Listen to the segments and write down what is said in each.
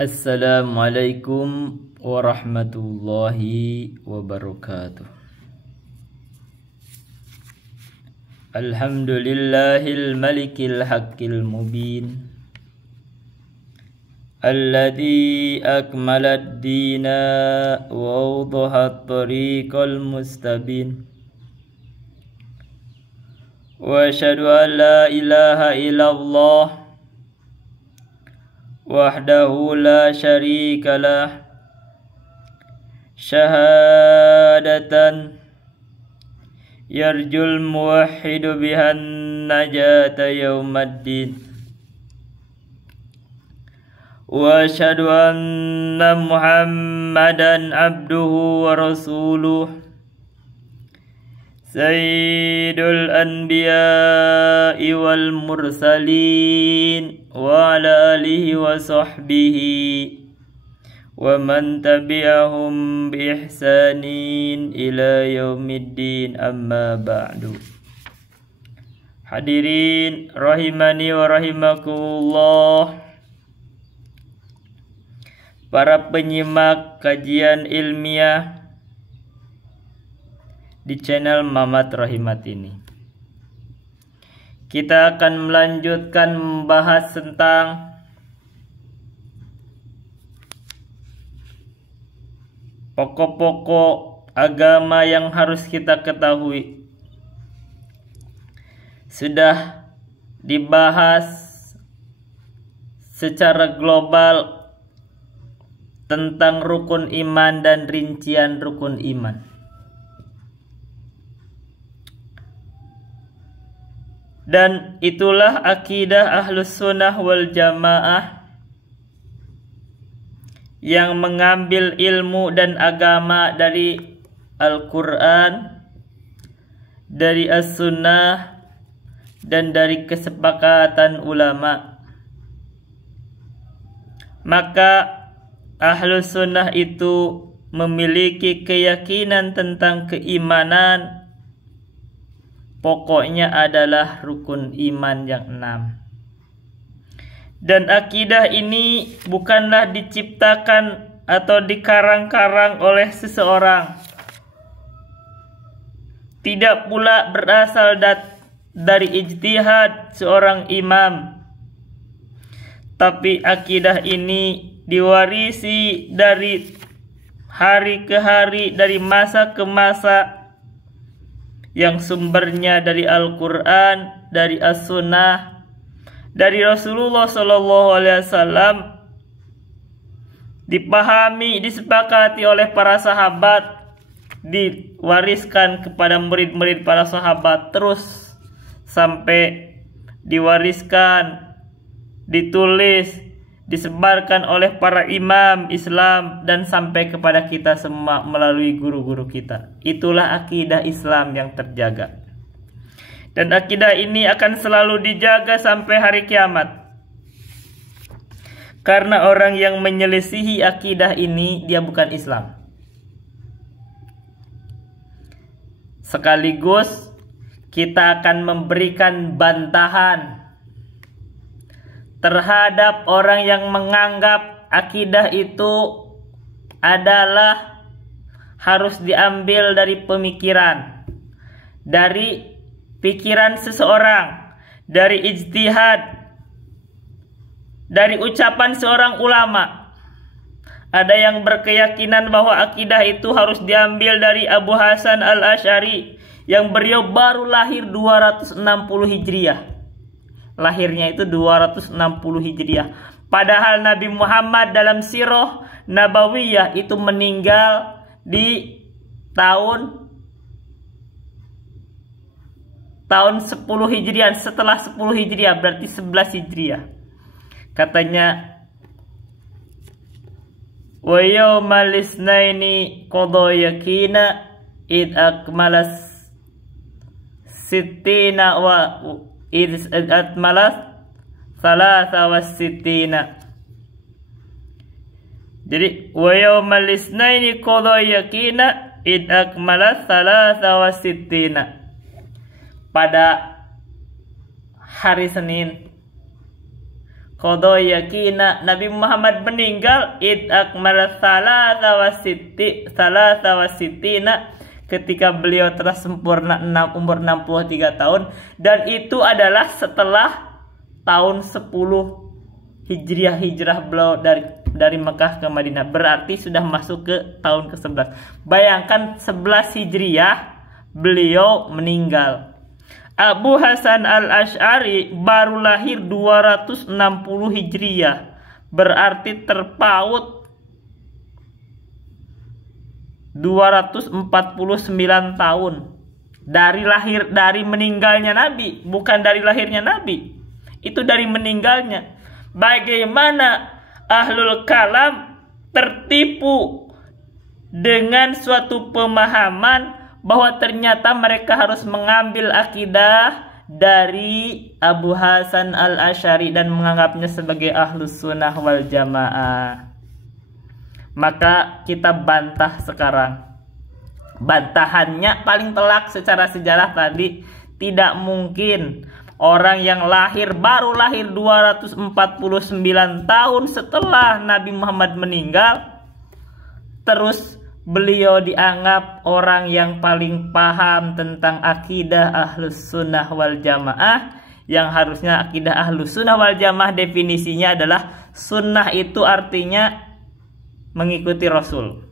Assalamualaikum warahmatullahi wabarakatuh. Alhamdulillahil malikil haqqil mubin, alladzi akmalad dina wa awdahat tariqal mustabin. Wa asyhadu an la ilaha illallah wahdahu la syarika lah, syahadatan yarjul muwahhidu bihan najata yaumaddin. Wa asyhadu anna Muhammadan abduhu wa rasuluh, sayyidul anbiya'i wal mursalin wa ala alihi wa sahbihi wa man tabi'ahum bi ihsanin ila yaumiddin, amma ba'du. Hadirin rahimani wa rahimakumullah, para penyimak kajian ilmiah di channel Mamat Rahimat ini. Kita akan melanjutkan membahas tentang pokok-pokok agama yang harus kita ketahui. Sudah dibahas secara global tentang rukun iman dan rincian rukun iman. Dan itulah akidah Ahlus Sunnah wal Jamaah yang mengambil ilmu dan agama dari Al-Quran, dari As-Sunnah, dan dari kesepakatan ulama. Maka Ahlus Sunnah itu memiliki keyakinan tentang keimanan. Pokoknya adalah rukun iman yang 6. Dan akidah ini bukanlah diciptakan atau dikarang-karang oleh seseorang. Tidak pula berasal dari ijtihad seorang imam. Tapi akidah ini diwarisi dari hari ke hari, dari masa ke masa, yang sumbernya dari Al-Quran, dari As-Sunnah, dari Rasulullah SAW, dipahami, disepakati oleh para sahabat, diwariskan kepada murid-murid para sahabat, terus sampai diwariskan, ditulis, disebarkan oleh para imam Islam, dan sampai kepada kita semua melalui guru-guru kita. Itulah akidah Islam yang terjaga. Dan akidah ini akan selalu dijaga sampai hari kiamat. Karena orang yang menyelisihi akidah ini, dia bukan Islam. Sekaligus kita akan memberikan bantahan terhadap orang yang menganggap akidah itu adalah harus diambil dari pemikiran, dari pikiran seseorang, dari ijtihad, dari ucapan seorang ulama. Ada yang berkeyakinan bahwa akidah itu harus diambil dari Abu Hasan Al-Asy'ari yang beliau baru lahir 260 Hijriah. Lahirnya itu 260 Hijriah. Padahal Nabi Muhammad dalam sirah Nabawiyah itu meninggal di tahun 10 Hijriah. Setelah 10 Hijriah berarti 11 Hijriah. Katanya, wa yawmal isnaini qada yakina id akmalas sittina wa id akmalas salasa wasittina. Jadi wa yawmal isnaini qada yakina id akmalas salasa wasittina. Pada hari Senin Qadayakina, Nabi Muhammad meninggal id akmal salasa wasitina, ketika beliau telah sempurna umur 63 tahun, dan itu adalah setelah tahun 10 hijrah beliau dari Mekah ke Madinah, berarti sudah masuk ke tahun ke-11. Bayangkan 11 hijriah beliau meninggal. Abu Hasan al-Asy'ari baru lahir 260 hijriah, berarti terpaut 249 tahun dari meninggalnya Nabi, bukan dari lahirnya Nabi. Itu dari meninggalnya. Bagaimana ahlul kalam tertipu dengan suatu pemahaman bahwa ternyata mereka harus mengambil akidah dari Abu Hasan al-Asy'ari dan menganggapnya sebagai ahlus sunnah wal jamaah. Maka kita bantah sekarang. Bantahannya paling telak secara sejarah tadi. Tidak mungkin orang yang baru lahir 249 tahun setelah Nabi Muhammad meninggal, terus beliau dianggap orang yang paling paham tentang akidah ahlus sunnah wal jamaah, yang harusnya akidah ahlus sunnah wal jamaah definisinya adalah sunnah itu artinya mengikuti Rasul.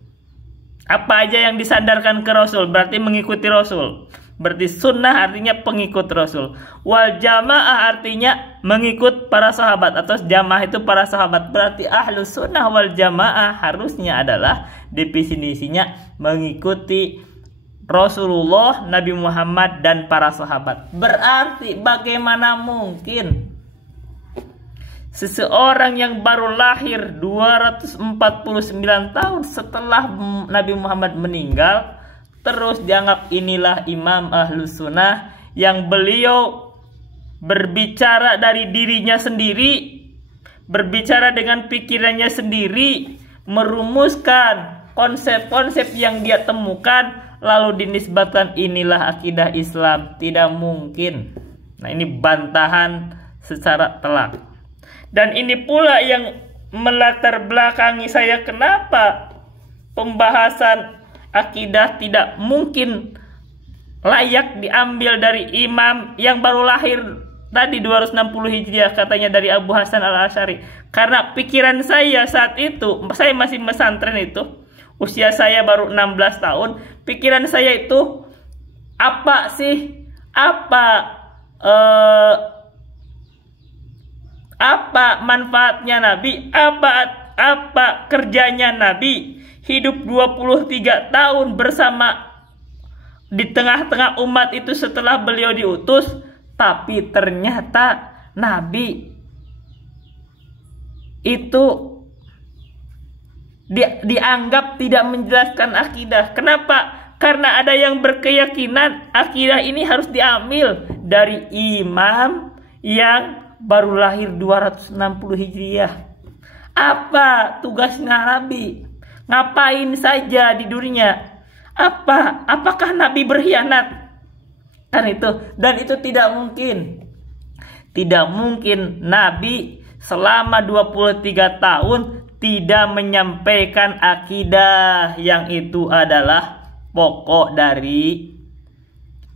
Apa aja yang disandarkan ke Rasul berarti mengikuti Rasul. Berarti sunnah artinya pengikut Rasul. Wal jamaah artinya mengikut para sahabat, atau jamaah itu para sahabat. Berarti ahlus sunnah wal jamaah harusnya adalah definisinya mengikuti Rasulullah, Nabi Muhammad, dan para sahabat. Berarti bagaimana mungkin seseorang yang baru lahir 249 tahun setelah Nabi Muhammad meninggal terus dianggap inilah imam ahlus sunnah, yang beliau berbicara dari dirinya sendiri, berbicara dengan pikirannya sendiri, merumuskan konsep-konsep yang dia temukan, lalu dinisbatkan inilah akidah Islam. Tidak mungkin. Nah, ini bantahan secara telak. Dan ini pula yang melatar belakangi saya kenapa pembahasan akidah tidak mungkin layak diambil dari imam yang baru lahir tadi 260 hijriah, katanya dari Abu Hasan al-Asy'ari. Karena pikiran saya saat itu, saya masih pesantren itu, usia saya baru 16 tahun, pikiran saya itu apa manfaatnya Nabi, apa kerjanya Nabi hidup 23 tahun bersama di tengah-tengah umat itu setelah beliau diutus, tapi ternyata Nabi itu dianggap tidak menjelaskan akidah. Kenapa? Karena ada yang berkeyakinan akidah ini harus diambil dari imam yang baru lahir 260 hijriah. Apa tugasnya Nabi? Ngapain saja di dunia? Apakah Nabi berkhianat? Kan itu. Dan itu tidak mungkin. Tidak mungkin Nabi selama 23 tahun tidak menyampaikan akidah yang itu adalah pokok dari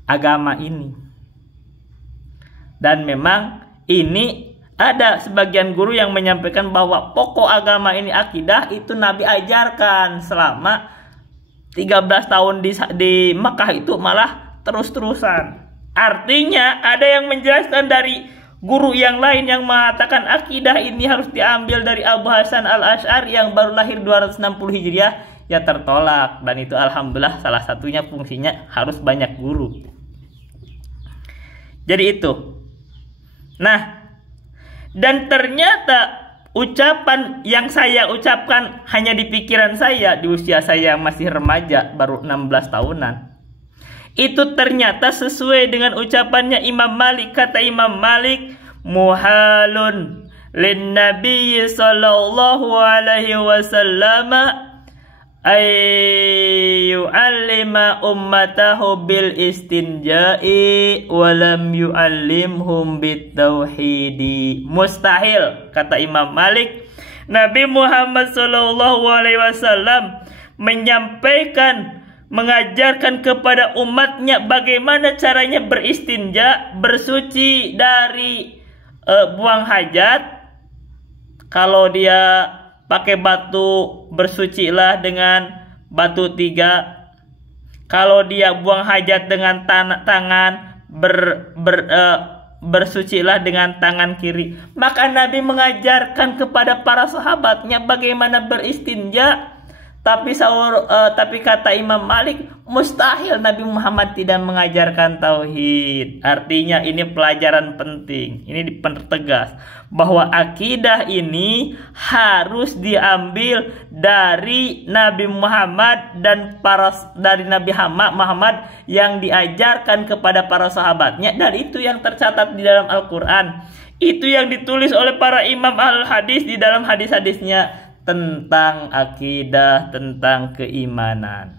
agama ini. Dan memang ini ada sebagian guru yang menyampaikan bahwa pokok agama ini akidah itu Nabi ajarkan selama 13 tahun di Mekah, itu malah terus-terusan. Artinya ada yang menjelaskan dari guru yang lain yang mengatakan akidah ini harus diambil dari Abu Hasan al-Asy'ari yang baru lahir 260 hijriah, ya tertolak. Dan itu alhamdulillah salah satunya fungsinya harus banyak guru. Jadi itu. Nah, dan ternyata ucapan yang saya ucapkan hanya di pikiran saya di usia saya masih remaja, baru 16 tahunan. Itu ternyata sesuai dengan ucapannya Imam Malik. Kata Imam Malik, muhalun lin nabiy sallallahu alaihi wasallam ayyu'allima ummatahu bil istinja'i walam yu'allimhum bit tauhidi. Mustahil, kata Imam Malik, Nabi Muhammad SAW mengajarkan kepada umatnya bagaimana caranya beristinja, bersuci dari buang hajat. Kalau dia pakai batu, bersucilah dengan batu 3. Kalau dia buang hajat dengan tangan, bersucilah dengan tangan kiri. Maka Nabi mengajarkan kepada para sahabatnya bagaimana beristinja. Tapi kata Imam Malik, mustahil Nabi Muhammad tidak mengajarkan tauhid. Artinya ini pelajaran penting. Ini dipertegas bahwa akidah ini harus diambil dari Nabi Muhammad dan dari Nabi Muhammad yang diajarkan kepada para sahabatnya, dan itu yang tercatat di dalam Al-Quran. Itu yang ditulis oleh para imam al-hadis di dalam hadis-hadisnya tentang akidah, tentang keimanan.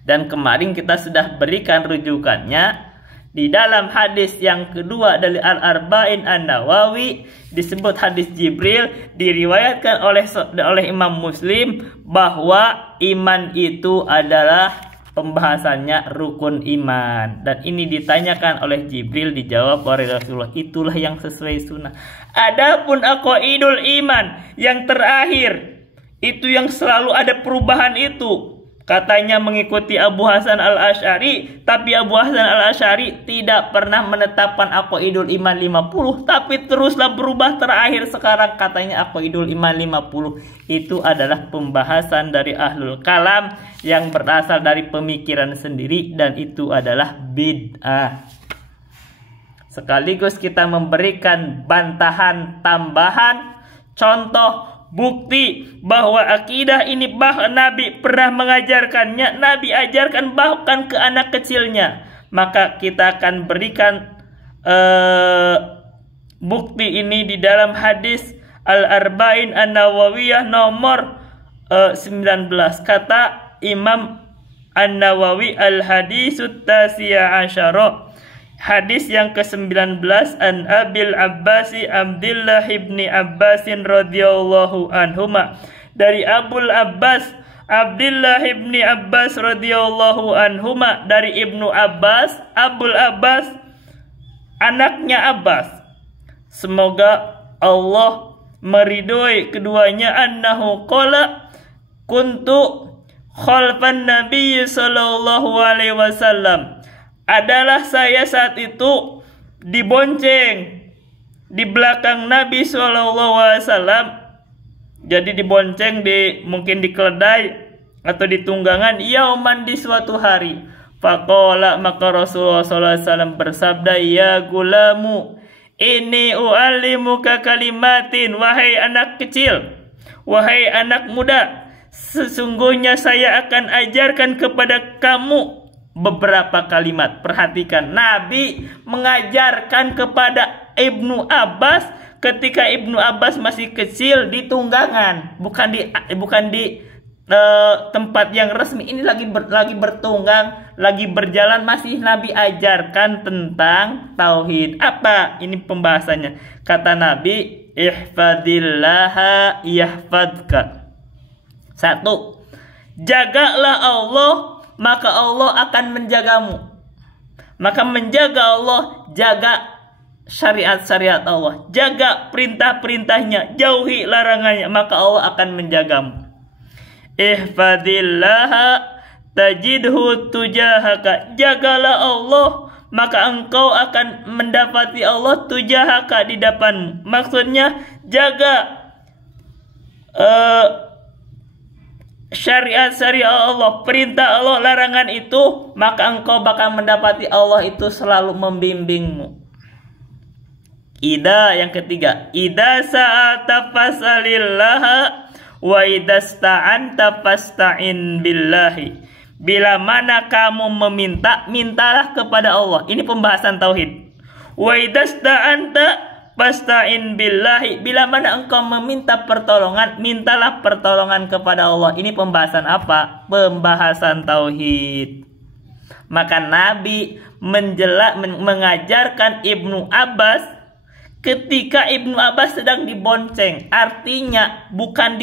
Dan kemarin kita sudah berikan rujukannya di dalam hadis yang kedua dari Al-Arba'in An-Nawawi, disebut hadis Jibril, diriwayatkan oleh Imam Muslim bahwa iman itu adalah pembahasannya rukun iman. Dan ini ditanyakan oleh Jibril, dijawab oleh Rasulullah, itulah yang sesuai sunnah. Adapun aqaidul iman yang terakhir, itu yang selalu ada perubahan itu, katanya mengikuti Abu Hasan al-Asy'ari. Tapi Abu Hasan al-Asy'ari tidak pernah menetapkan aqaidul iman 50, tapi teruslah berubah. Terakhir sekarang katanya aqaidul iman 50. Itu adalah pembahasan dari ahlul kalam yang berasal dari pemikiran sendiri, dan itu adalah bid'ah. Sekaligus kita memberikan bantahan tambahan, contoh, bukti bahwa akidah ini bahkan Nabi pernah mengajarkannya. Nabi ajarkan bahkan ke anak kecilnya. Maka kita akan berikan bukti ini di dalam hadis Al-Arba'in An-Nawawiyah nomor 19. Kata Imam An-Nawawi, Al-Hadisut Tasi'a Asyara, hadis yang ke-19, an Abil Abbasi Abdullah ibni Abbasin radhiyallahu anhuma, dari Abul Abbas Abdullah ibni Abbas radhiyallahu anhuma, dari Ibnu Abbas, Abul Abbas anaknya Abbas, semoga Allah meridhoi keduanya, annahu qala kuntu khalfan Nabi sallallahu alaihi wasallam, adalah saya saat itu dibonceng di belakang Nabi SAW. Jadi dibonceng mungkin di keledai atau di tunggangan, yauman, di suatu hari. Faqala, maka Rasulullah SAW bersabda, ya gulamu, ini u'allimuka kalimatin, wahai anak kecil, wahai anak muda, sesungguhnya saya akan ajarkan kepada kamu beberapa kalimat. Perhatikan, Nabi mengajarkan kepada Ibnu Abbas ketika Ibnu Abbas masih kecil di tunggangan, bukan di tempat yang resmi. Ini lagi bertunggang, lagi berjalan, masih Nabi ajarkan tentang tauhid. Apa ini pembahasannya? Kata Nabi, ihfadillaha yahfadka. 1. Jagalah Allah, maka Allah akan menjagamu. Maka menjaga Allah, jaga syariat-syariat Allah, jaga perintah-perintahnya, jauhi larangannya, maka Allah akan menjagamu. Ihfadillaha tajidhu tujahaka, jagalah Allah, maka engkau akan mendapati Allah tujahaka, di depanmu. Maksudnya jaga syariat-syariat Allah, perintah Allah, larangan itu, maka engkau bakal mendapati Allah itu selalu membimbingmu. Yang ketiga, ida sa'ata fasalillaha wa idasta'anta fasta'in billahi. Bila mana kamu meminta, mintalah kepada Allah. Ini pembahasan tauhid. Wa idasta'anta Fasta'in billahi, bila mana engkau meminta pertolongan, mintalah pertolongan kepada Allah. Ini pembahasan apa? Pembahasan tauhid. Maka Nabi mengajarkan Ibnu Abbas ketika Ibnu Abbas sedang dibonceng. Artinya bukan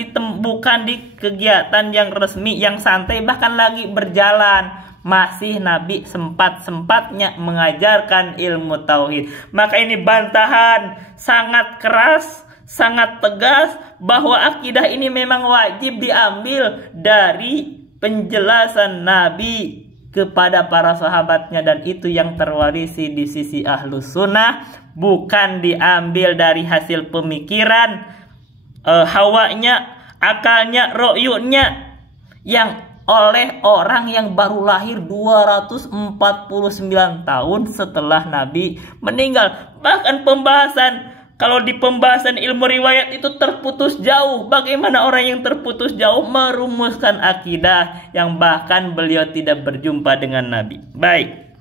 di kegiatan yang resmi, yang santai, bahkan lagi berjalan. Masih Nabi sempat-sempatnya mengajarkan ilmu tauhid. Maka ini bantahan sangat keras, sangat tegas bahwa akidah ini memang wajib diambil dari penjelasan Nabi kepada para sahabatnya, dan itu yang terwarisi di sisi Ahlus Sunnah, bukan diambil dari hasil pemikiran hawanya, akalnya, ro'yunya yang oleh orang yang baru lahir 249 tahun setelah Nabi meninggal. Bahkan kalau di pembahasan ilmu riwayat itu terputus jauh. Bagaimana orang yang terputus jauh merumuskan akidah yang bahkan beliau tidak berjumpa dengan Nabi. Baik.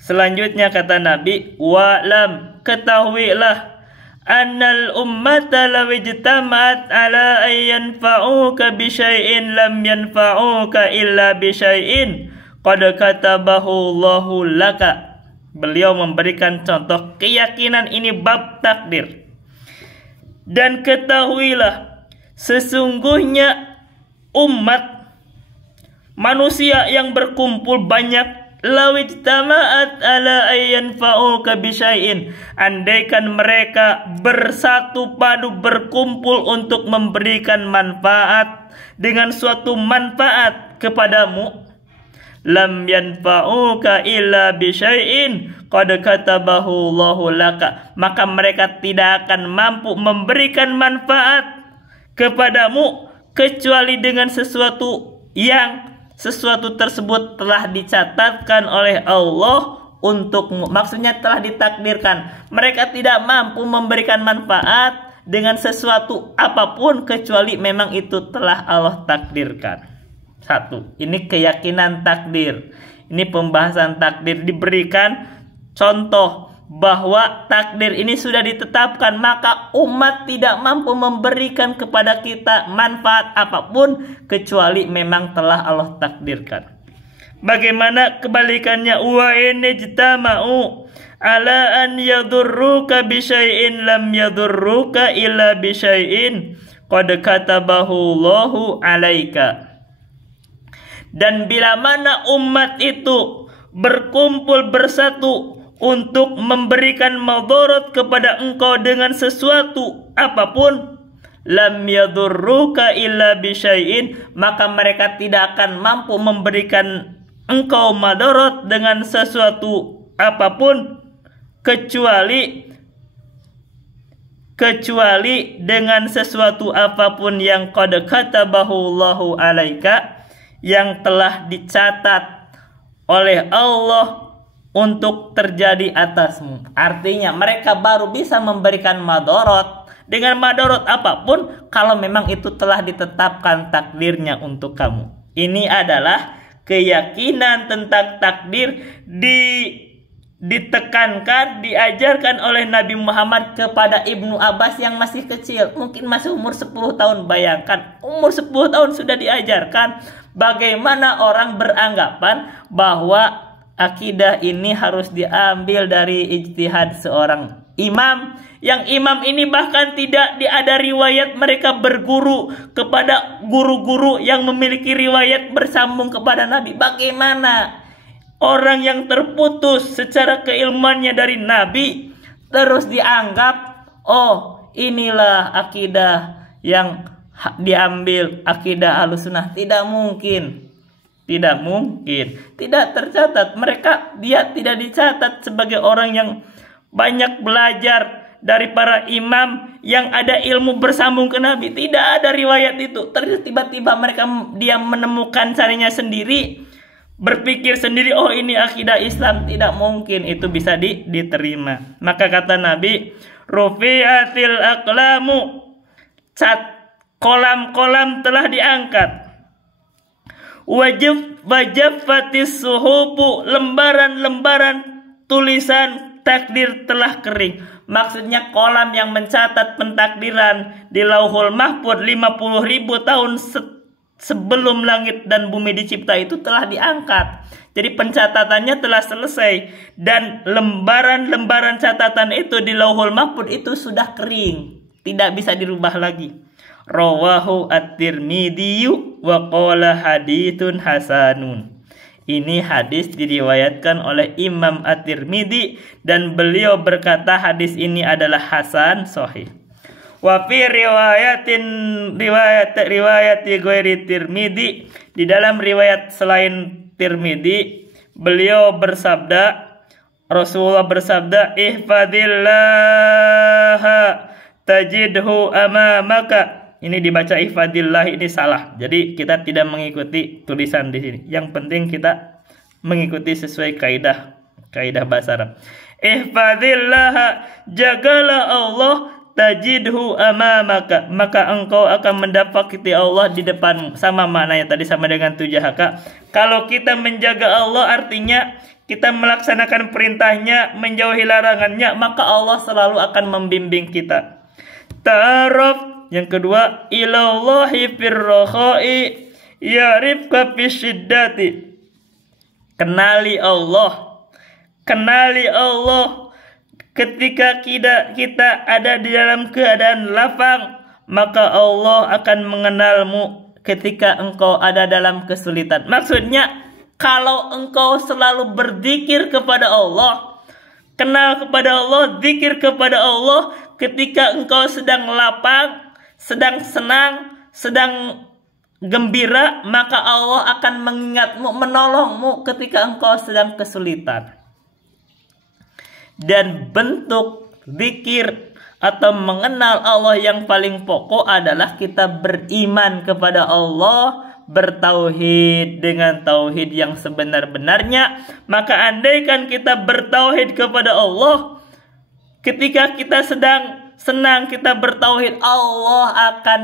Selanjutnya kata Nabi, wa'lam, ketahuilah, annal ummata law ijtama'at ala an yanfa'uka bi syai'in lam yanfa'uka illa bi syai'in qad katabahu Allahu laka. Beliau memberikan contoh keyakinan ini bab takdir. Dan ketahuilah, sesungguhnya umat manusia yang berkumpul banyak, law ijtama'at ala ayyan fa'uka bisyai'in, andaikan mereka bersatu padu berkumpul untuk memberikan manfaat dengan suatu manfaat kepadamu, lam yanfa'uka illa bisyai'in qad katabahu Allahu laka, maka mereka tidak akan mampu memberikan manfaat kepadamu kecuali dengan sesuatu tersebut telah dicatatkan oleh Allah untukmu. Maksudnya telah ditakdirkan. Mereka tidak mampu memberikan manfaat dengan sesuatu apapun kecuali memang itu telah Allah takdirkan. Satu, ini keyakinan takdir. Ini pembahasan takdir, diberikan contoh bahwa takdir ini sudah ditetapkan, maka umat tidak mampu memberikan kepada kita manfaat apapun kecuali memang telah Allah takdirkan. Bagaimana kebalikannya? Wa in ijtama'u ala an yadurruka bi syai'in lam yadurruka illa bi syai'in qad katabahu Allahu 'alaika. Dan bila mana umat itu berkumpul bersatu untuk memberikan madarat kepada engkau dengan sesuatu apapun, lam yadurruka illa bisyai'in, maka mereka tidak akan mampu memberikan engkau madarat dengan sesuatu apapun kecuali dengan sesuatu apapun yang qad katabahu Allahu 'alaika, yang telah dicatat oleh Allah untuk terjadi atasmu. Artinya mereka baru bisa memberikan madarat dengan madarat apapun kalau memang itu telah ditetapkan takdirnya untuk kamu. Ini adalah keyakinan tentang takdir ditekankan, diajarkan oleh Nabi Muhammad kepada Ibnu Abbas yang masih kecil, mungkin masih umur 10 tahun. Bayangkan, umur 10 tahun sudah diajarkan. Bagaimana orang beranggapan bahwa akidah ini harus diambil dari ijtihad seorang imam, yang imam ini bahkan tidak ada riwayat mereka berguru kepada guru-guru yang memiliki riwayat bersambung kepada Nabi. Bagaimana orang yang terputus secara keilmuannya dari Nabi terus dianggap, oh inilah akidah yang diambil, akidah Ahlussunnah? Tidak mungkin. Tidak mungkin. Tidak tercatat. Dia tidak dicatat sebagai orang yang banyak belajar dari para imam yang ada ilmu bersambung ke Nabi. Tidak ada riwayat itu. Terus tiba-tiba dia menemukan caranya sendiri, berpikir sendiri, oh ini akidah Islam. Tidak mungkin itu bisa diterima. Maka kata Nabi, rufi'atil aqlamu, kolam-kolam telah diangkat, wajaffatis suhubu, lembaran-lembaran tulisan takdir telah kering. Maksudnya kolam yang mencatat pentakdiran di Lauhul Mahfuz 50.000 tahun sebelum langit dan bumi dicipta itu telah diangkat. Jadi pencatatannya telah selesai dan lembaran-lembaran catatan itu di Lauhul Mahfuz itu sudah kering, tidak bisa dirubah lagi. Rawahu at-Tirmidzi wa qala haditsun hasanun. Ini hadis diriwayatkan oleh Imam At-Tirmidzi dan beliau berkata hadis ini adalah hasan sahih. Wa fi riwayat ghairi Tirmidzi, di dalam riwayat selain Tirmidzi beliau bersabda, Rasulullah bersabda, ihfadillah tajidhu amamaka. Ini dibaca ihfadillah, ini salah. Jadi kita tidak mengikuti tulisan di sini. Yang penting kita mengikuti sesuai kaidah bahasa Arab. Ihfadillah, jagalah Allah, tajidhu amamaka, maka engkau akan mendapati Allah di depanmu. Sama maknanya tadi, sama dengan 7Hk. Kalau kita menjaga Allah artinya kita melaksanakan perintahnya, menjauhi larangannya, maka Allah selalu akan membimbing kita. Ta'aruf, yang kedua, ilallahi firrakhai yarifka fisyiddati. Kenali Allah ketika kita ada di dalam keadaan lapang, maka Allah akan mengenalmu ketika engkau ada dalam kesulitan. Maksudnya, kalau engkau selalu berzikir kepada Allah, kenal kepada Allah, zikir kepada Allah, ketika engkau sedang lapang, sedang senang, sedang gembira, maka Allah akan mengingatmu, menolongmu ketika engkau sedang kesulitan. Dan bentuk zikir atau mengenal Allah yang paling pokok adalah kita beriman kepada Allah, bertauhid dengan tauhid yang sebenar-benarnya. Maka andaikan kita bertauhid kepada Allah, ketika kita sedang senang, kita bertauhid, Allah akan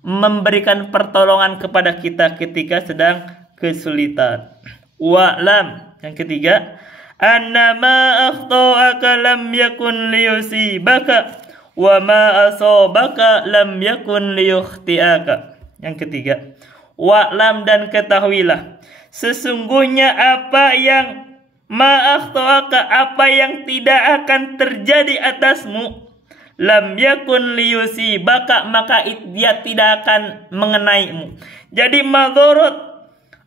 memberikan pertolongan kepada kita ketika sedang kesulitan. Wa'lam, yang ketiga, annama akhta'aka lam yakun liyusibaka wa ma asabaka lam yakun liyukhti'aka. Yang ketiga, wa'lam, dan ketahuilah, sesungguhnya apa yang apa yang tidak akan terjadi atasmu, lam yakun liyusibaka, maka dia tidak akan mengenaimu. Jadi madharat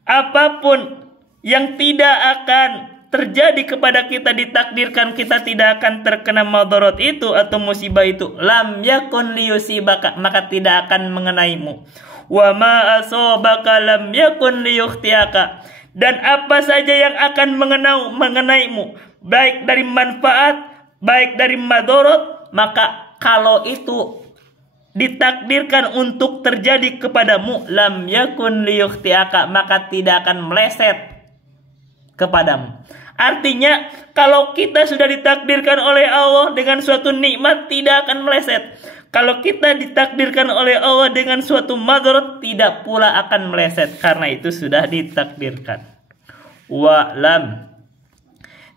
apapun yang tidak akan terjadi kepada kita, ditakdirkan kita tidak akan terkena madharat itu atau musibah itu, lam yakun liyusibaka, maka tidak akan mengenaimu. Wa ma asabaka lam yakun liyukhtiaka, dan apa saja yang akan mengenaimu, baik dari manfaat, baik dari madharat, maka kalau itu ditakdirkan untuk terjadi kepadamu, lam yakun liyukhtiaka, maka tidak akan meleset kepadamu. Artinya, kalau kita sudah ditakdirkan oleh Allah dengan suatu nikmat, tidak akan meleset. Kalau kita ditakdirkan oleh Allah dengan suatu madharat, tidak pula akan meleset, karena itu sudah ditakdirkan. Wa'lam,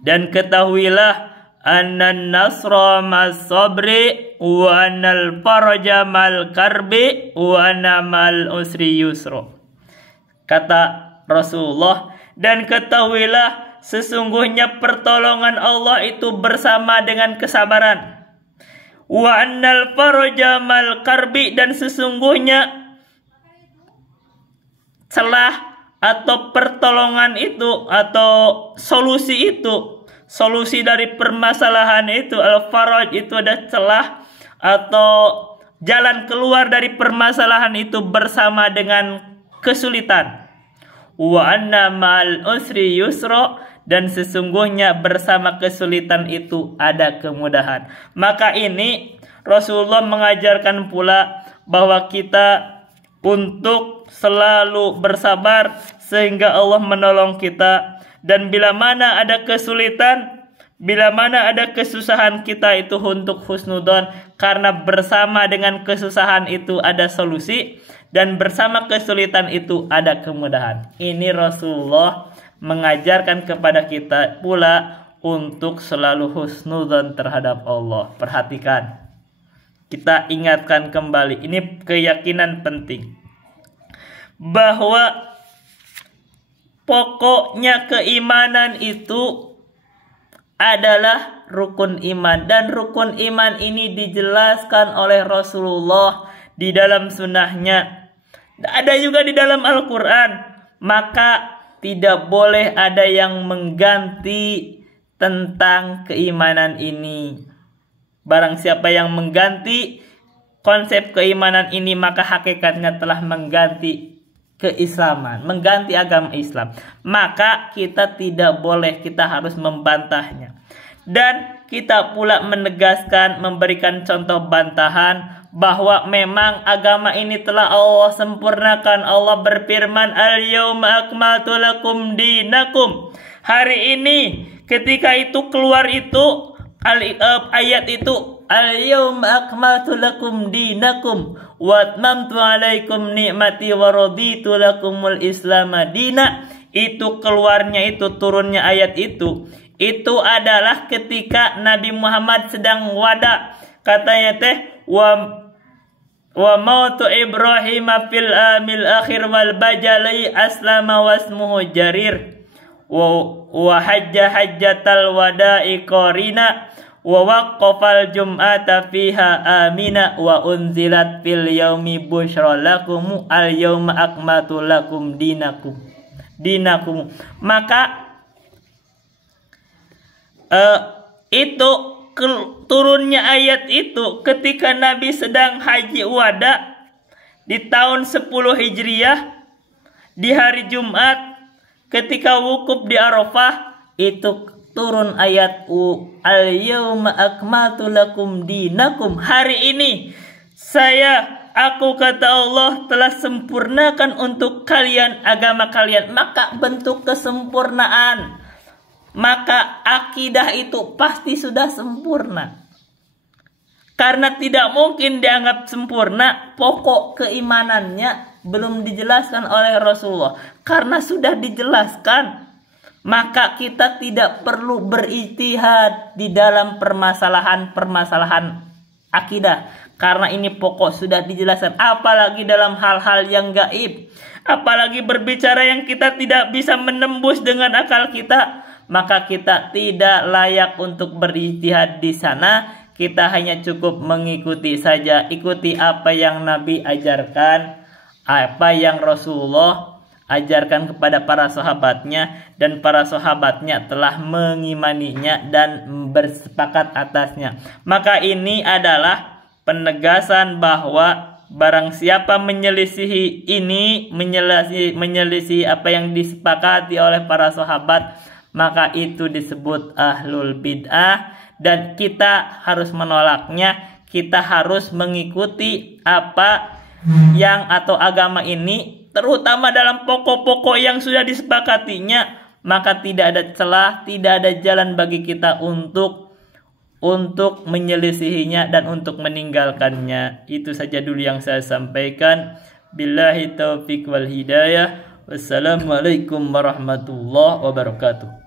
dan ketahuilah, annan nasra mas sabri wa annal faraja mal karbi wa anna mal usri yusra. Kata Rasulullah, dan ketahuilah sesungguhnya pertolongan Allah itu bersama dengan kesabaran. Wa annal faraja mal karbi, dan sesungguhnya celah atau pertolongan itu atau solusi dari permasalahan itu, al-faraj itu ada celah atau jalan keluar dari permasalahan itu bersama dengan kesulitan. Wa anna ma'al usri yusra, dan sesungguhnya bersama kesulitan itu ada kemudahan. Maka ini Rasulullah mengajarkan pula bahwa kita untuk selalu bersabar sehingga Allah menolong kita. Dan bila mana ada kesulitan, bila mana ada kesusahan, kita itu untuk husnudon, karena bersama dengan kesusahan itu ada solusi, dan bersama kesulitan itu ada kemudahan. Ini Rasulullah mengajarkan kepada kita pula untuk selalu husnudzon terhadap Allah. Perhatikan, kita ingatkan kembali, ini keyakinan penting, bahwa pokoknya keimanan itu adalah rukun iman, dan rukun iman ini dijelaskan oleh Rasulullah di dalam sunnahnya, ada juga di dalam Al-Quran. Maka tidak boleh ada yang mengganti tentang keimanan ini. Barang siapa yang mengganti konsep keimanan ini, maka hakikatnya telah mengganti keislaman, mengganti agama Islam. Maka kita tidak boleh, kita harus membantahnya. Dan kita pula menegaskan, memberikan contoh bantahan bahwa memang agama ini telah Allah sempurnakan. Allah berfirman, "Al-yauma akmaltu lakum dinakum." Hari ini ketika itu keluar itu ayat itu, "Al-yauma akmaltu lakum dinakum wa atmamtu alaikum ni'mati wa raditu lakumul Islam madina." Itu keluarnya, itu turunnya ayat itu adalah ketika Nabi Muhammad sedang wada. Katanya teh, wa mautu Ibrahim fil amil akhir wal bajali aslama wasmuhu Jarir wa hajjatal wada'i qarina wa waqqafal jum'ata fiha amina wa unzilat fil yaumi busyra lakum al yauma akmaltu lakum dinakum. Maka itu turunnya ayat itu ketika Nabi sedang haji wada di tahun 10 Hijriah di hari Jumat ketika wukuf di Arafah, itu turun ayat al-yauma akmaltu lakum dinakum. Hari ini aku kata Allah telah sempurnakan untuk kalian agama kalian. Maka bentuk kesempurnaan, maka akidah itu pasti sudah sempurna. Karena tidak mungkin dianggap sempurna pokok keimanannya belum dijelaskan oleh Rasulullah. Karena sudah dijelaskan, maka kita tidak perlu berijtihad di dalam permasalahan akidah. Karena ini pokok sudah dijelaskan. Apalagi dalam hal-hal yang gaib, apalagi berbicara yang kita tidak bisa menembus dengan akal kita, maka kita tidak layak untuk berijtihad di sana. Kita hanya cukup mengikuti saja, ikuti apa yang Nabi ajarkan, apa yang Rasulullah ajarkan kepada para sahabatnya, dan para sahabatnya telah mengimaninya dan bersepakat atasnya. Maka ini adalah penegasan bahwa barang siapa menyelisihi ini, menyelisihi apa yang disepakati oleh para sahabat, maka itu disebut ahlul bid'ah, dan kita harus menolaknya. Kita harus mengikuti apa yang atau agama ini, terutama dalam pokok-pokok yang sudah disepakatinya. Maka tidak ada celah, tidak ada jalan bagi kita untuk menyelisihinya dan untuk meninggalkannya. Itu saja dulu yang saya sampaikan. Billahi taufiq wal hidayah. Wassalamualaikum warahmatullahi wabarakatuh.